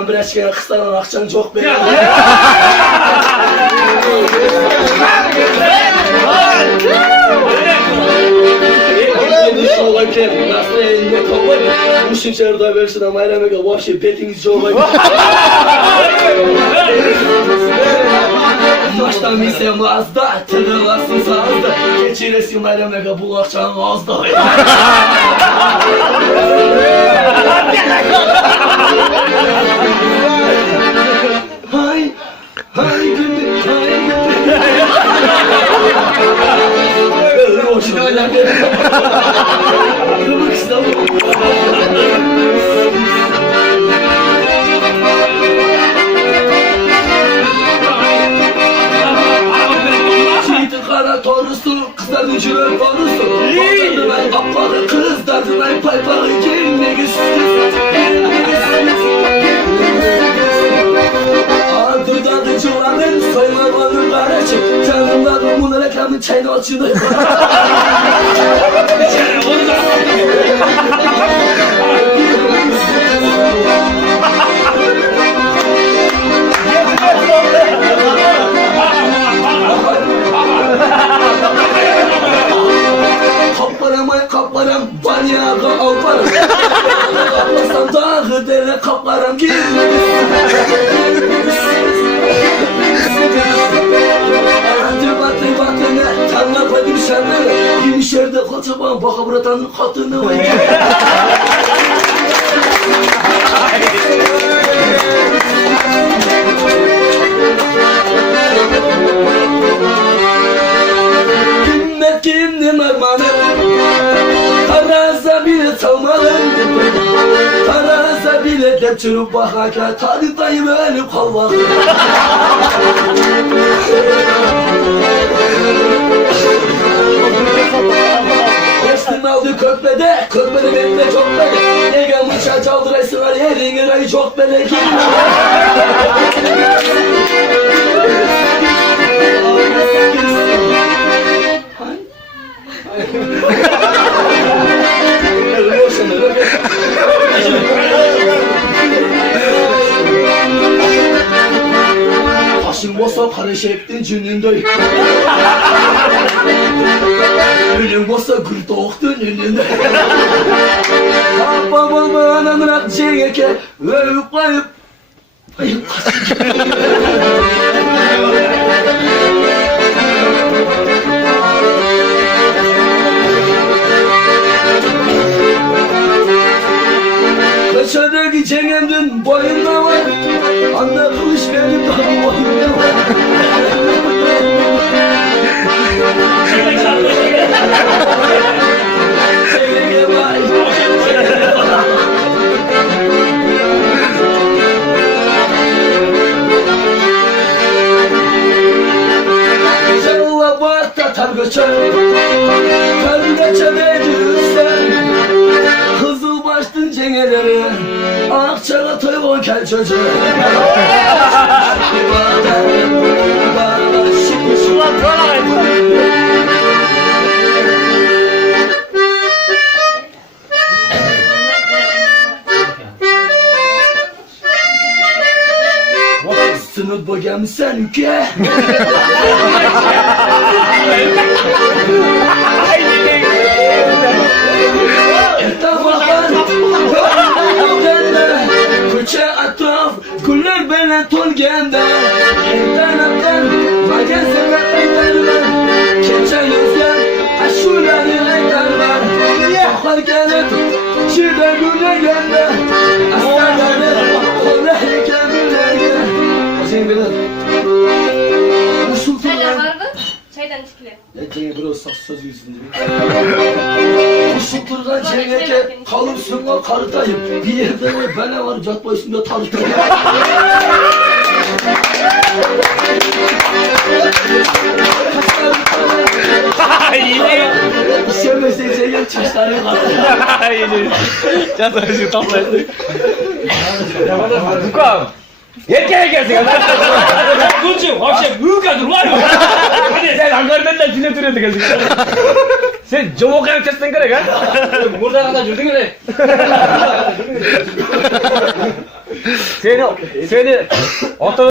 Sağdan bir eşkene kısaran akşam çok belli. Nasıl eline kovay? Bu şimşerde versin ama elemege vahşi petiniz çoğay. Baştan bilsem azda, tırılasın sağızda. Geçiresin elemege bu akşam azda. Hay, hay günlük, hay günlük. Öyle hoşuna öyle. Kırmızı İstanbul. Çiğdi kara torusu, kızların cüren torusu. Bakardı ben kapları kızlardı ben paypağı gelmek istedim. Ardıdadı cıvanın soymamanın karıcı. Canımda dumun reklamın çayını açını. Kaplarım, banyağı alparım. Kaplasam dağı dere kaplarım gir. Batı ne? Tanrı paydım şerleri. Bir şerde kocaman baka buratanın katını var. Kimdim armanım. Karaza bile çalmalım. Karaza bile depçürüp bakarken tarıhtayım ölüp kalmak. Geçtim aldı kökbede, kökbede bekle çok bele. Ege mıça çaldıraysın var yerin rayı çok bele. Taşın olsa karışıktın cünündey. Ölüm olsa gırtoktun önünde. Babam anamın akçeyeke ölüp kayıp. Köşedeki cengemdin boyunda var. Anne kılıç benim daha boyunda var. Çengenge var. Canla bağırtta tar göçer. Tar göçer edilsen. Kızıl baştın cengeleri. Akçağa toygun kel çocuğu. Sınıf bogam sen ülke. Köçe atraf, güller beni tolgende. İnternetten, magazinler önlerime. Keçe yüzler, aşuları renklerler. Bakar gelip, şirde güle gelme. Aslanları, kola heykellerine. Hocam bilir. Usul Çaylar vardı. Çaydan çıkıyor. Ya Cengiz biraz söz yüzünde. Usulturdan Cengiz'e kalırsın o karıtayım. Bir yerde bana var cadde üstünde tarıtayım. Sevmese Cengiz çaşları kaldı. İyi. Çatışı toplayın. Dukam. Yetkili gelsin. Kunçum, вообще mükadır var mı? Hadi sen hangardan da cüne türedi gelsin. Sen jomo kayak çesten gerek ha? Burada kadar jurdun öyle. Seni ota